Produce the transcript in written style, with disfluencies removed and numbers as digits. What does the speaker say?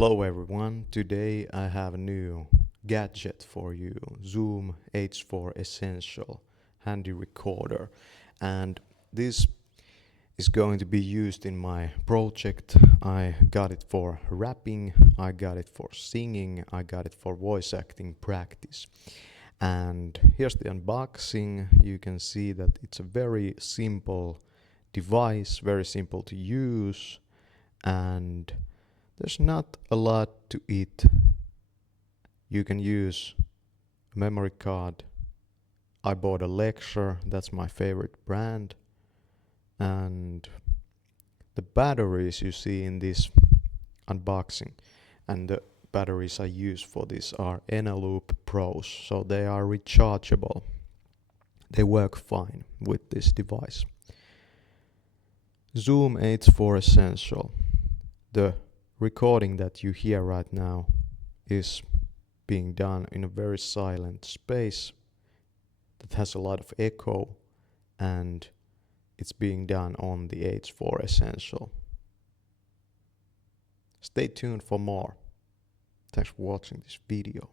Hello everyone, today I have a new gadget for you, Zoom H4 Essential handy recorder, and this is going to be used in my project. I got it for rapping, I got it for singing, I got it for voice acting practice. And here's the unboxing. You can see that it's a very simple device, very simple to use, and there's not a lot to it. You can use a memory card. I bought a Lecture, that's my favorite brand. And the batteries you see in this unboxing and the batteries I use for this are Eneloop Pros, so they are rechargeable. They work fine with this device. Zoom H4 Essential. The recording that you hear right now is being done in a very silent space that has a lot of echo, and it's being done on the H4 Essential. Stay tuned for more. Thanks for watching this video.